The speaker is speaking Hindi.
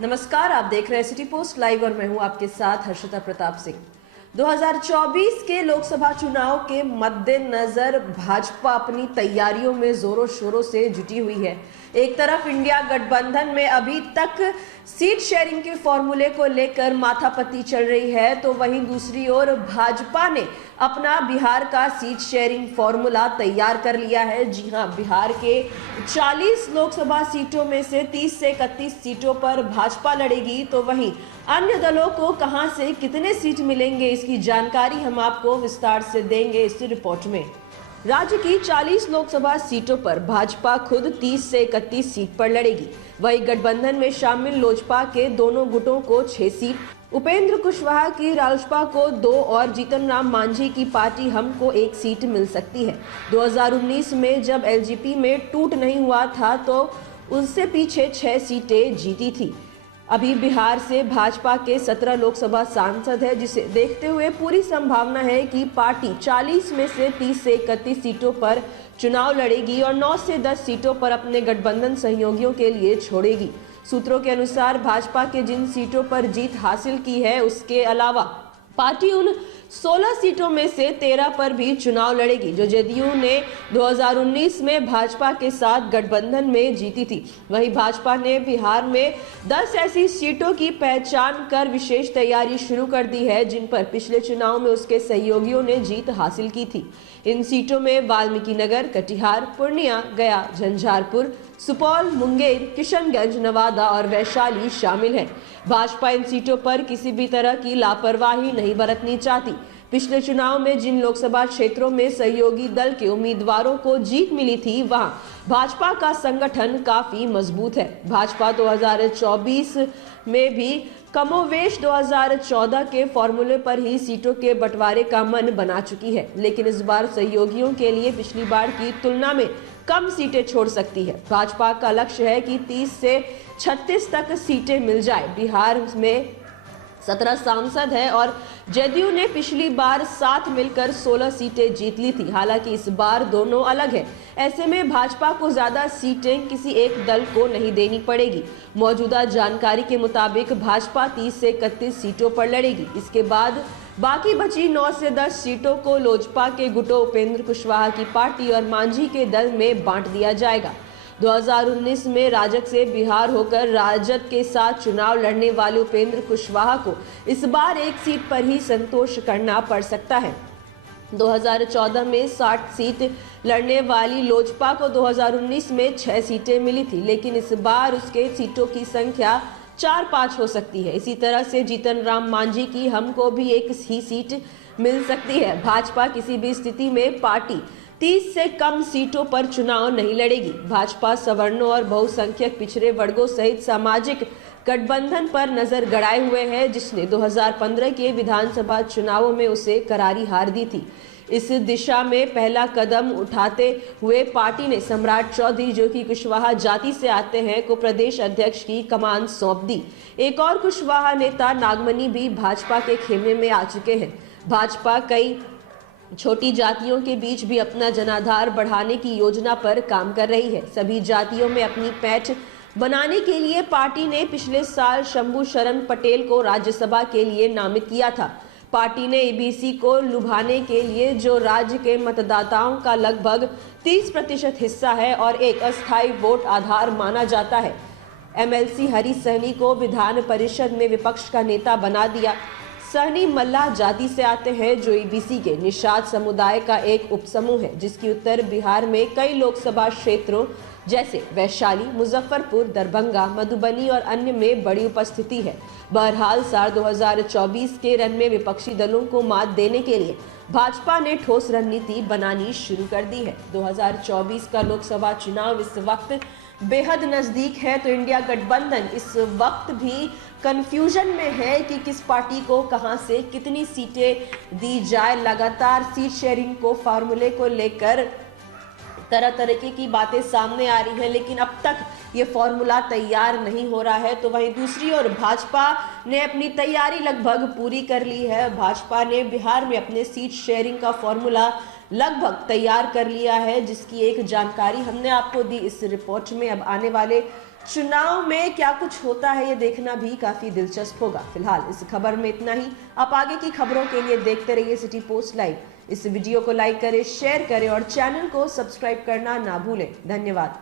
नमस्कार, आप देख रहे हैं सिटी पोस्ट लाइव और मैं हूं आपके साथ हर्षिता प्रताप सिंह। 2024 के लोकसभा चुनाव के मद्देनजर भाजपा अपनी तैयारियों में जोरों शोरों से जुटी हुई है। एक तरफ इंडिया गठबंधन में अभी तक सीट शेयरिंग के फॉर्मूले को लेकर माथापच्ची चल रही है, तो वहीं दूसरी ओर भाजपा ने अपना बिहार का सीट शेयरिंग फॉर्मूला तैयार कर लिया है। जी हां, बिहार के 40 लोकसभा सीटों में से 30 से 31 सीटों पर भाजपा लड़ेगी, तो वहीं अन्य दलों को कहां से कितने सीट मिलेंगे, इसकी जानकारी हम आपको विस्तार से देंगे इस रिपोर्ट में। राज्य की 40 लोकसभा सीटों पर भाजपा खुद 30 से 31 सीट पर लड़ेगी। वहीं गठबंधन में शामिल लोजपा के दोनों गुटों को 6 सीट, उपेंद्र कुशवाहा की रालोसपा को 2 और जीतन राम मांझी की पार्टी हम को 1 सीट मिल सकती है। 2019 में जब एलजेपी में टूट नहीं हुआ था तो उससे पीछे 6 सीटें जीती थी। अभी बिहार से भाजपा के 17 लोकसभा सांसद है, जिसे देखते हुए पूरी संभावना है कि पार्टी 40 में से 30 से 31 सीटों पर चुनाव लड़ेगी और 9 से 10 सीटों पर अपने गठबंधन सहयोगियों के लिए छोड़ेगी। सूत्रों के अनुसार भाजपा के जिन सीटों पर जीत हासिल की है, उसके अलावा पार्टी उन 16 सीटों में से 13 पर भी चुनाव लड़ेगी जो जदयू ने 2019 में भाजपा के साथ गठबंधन में जीती थी। वहीं भाजपा ने बिहार में 10 ऐसी सीटों की पहचान कर विशेष तैयारी शुरू कर दी है, जिन पर पिछले चुनाव में उसके सहयोगियों ने जीत हासिल की थी। इन सीटों में वाल्मीकिनगर, कटिहार, पूर्णिया, गया, झंझारपुर, सुपौल, मुंगेर, किशनगंज, नवादा और वैशाली शामिल हैं। भाजपा इन सीटों पर किसी भी तरह की लापरवाही नहीं बरतनी चाहती। पिछले चुनाव में जिन लोकसभा क्षेत्रों में सहयोगी दल के उम्मीदवारों को जीत मिली थी, वहां भाजपा का संगठन काफी मजबूत है। भाजपा 2024 में भी कमोवेश 2014 के फॉर्मूले पर ही सीटों के बंटवारे का मन बना चुकी है, लेकिन इस बार सहयोगियों के लिए पिछली बार की तुलना में कम सीटें छोड़ सकती है। भाजपा का लक्ष्य है कि 30 से 36 तक सीटें मिल जाए। बिहार में 17 सांसद है और जदयू ने पिछली बार साथ मिलकर 16 सीटें जीत ली थी। हालांकि इस बार दोनों अलग है। ऐसे में भाजपा को ज्यादा सीटें किसी एक दल को नहीं देनी पड़ेगी। मौजूदा जानकारी के मुताबिक भाजपा 30 से 31 सीटों पर लड़ेगी। इसके बाद बाकी बची 9 से 10 सीटों को लोजपा के गुटों उपेंद्र कुशवाहा की पार्टी और मांझी के दल में बांट दिया जाएगा। 2019 में राजग से बिहार होकर राजद के साथ चुनाव लड़ने वाले उपेंद्र कुशवाहा को इस बार 1 सीट पर ही संतोष करना पड़ सकता है। 2014 में 60 सीट लड़ने वाली लोजपा को 2019 में 6 सीटें मिली थी, लेकिन इस बार उसके सीटों की संख्या 4-5 हो सकती है। इसी तरह से जीतन राम मांझी की हमको भी 1 ही सीट मिल सकती है। भाजपा किसी भी स्थिति में पार्टी 30 से कम सीटों पर चुनाव नहीं लड़ेगी। भाजपा सवर्णों और बहुसंख्यक पिछड़े वर्गों सहित सामाजिक गठबंधन पर नजर गड़ाए हुए है, जिसने 2015 के विधानसभा चुनावों में उसे करारी हार दी थी। इस दिशा में पहला कदम उठाते हुए पार्टी ने सम्राट चौधरी, जो कि कुशवाहा जाति से आते हैं, को प्रदेश अध्यक्ष की कमान सौंप दी। एक और कुशवाहा नेता नागमनी भी भाजपा के खेमे में आ चुके हैं। भाजपा कई छोटी जातियों के बीच भी अपना जनाधार बढ़ाने की योजना पर काम कर रही है। सभी जातियों में अपनी पैठ बनाने के लिए पार्टी ने पिछले साल शंभू शरण पटेल को राज्यसभा के लिए नामित किया था। पार्टी ने एबीसी को लुभाने के लिए, जो राज्य के मतदाताओं का लगभग 30% हिस्सा है और एक अस्थायी वोट आधार माना जाता है, एमएलसी हरी सहनी को विधान परिषद में विपक्ष का नेता बना दिया। सहनी मल्लाह जाति से आते हैं, जो ईबीसी के निषाद समुदाय का एक उपसमूह है, जिसकी उत्तर बिहार में कई लोकसभा क्षेत्रों जैसे वैशाली, मुजफ्फरपुर, दरभंगा, मधुबनी और अन्य में बड़ी उपस्थिति है। बहरहाल साल 2024 के रण में विपक्षी दलों को मात देने के लिए भाजपा ने ठोस रणनीति बनानी शुरू कर दी है। 2024 का लोकसभा चुनाव इस वक्त बेहद नजदीक है, तो इंडिया गठबंधन इस वक्त भी कंफ्यूजन में है कि किस पार्टी को कहां से कितनी सीटें दी जाए। लगातार सीट शेयरिंग को फॉर्मूले को लेकर तरह तरह की बातें सामने आ रही हैं, लेकिन अब तक ये फॉर्मूला तैयार नहीं हो रहा है। तो वहीं दूसरी ओर भाजपा ने अपनी तैयारी लगभग पूरी कर ली है। भाजपा ने बिहार में अपने सीट शेयरिंग का फॉर्मूला लगभग तैयार कर लिया है, जिसकी एक जानकारी हमने आपको दी इस रिपोर्ट में। अब आने वाले चुनाव में क्या कुछ होता है ये देखना भी काफी दिलचस्प होगा। फिलहाल इस खबर में इतना ही। आप आगे की खबरों के लिए देखते रहिए सिटी पोस्ट लाइव। इस वीडियो को लाइक करें, शेयर करें और चैनल को सब्सक्राइब करना ना भूलें। धन्यवाद।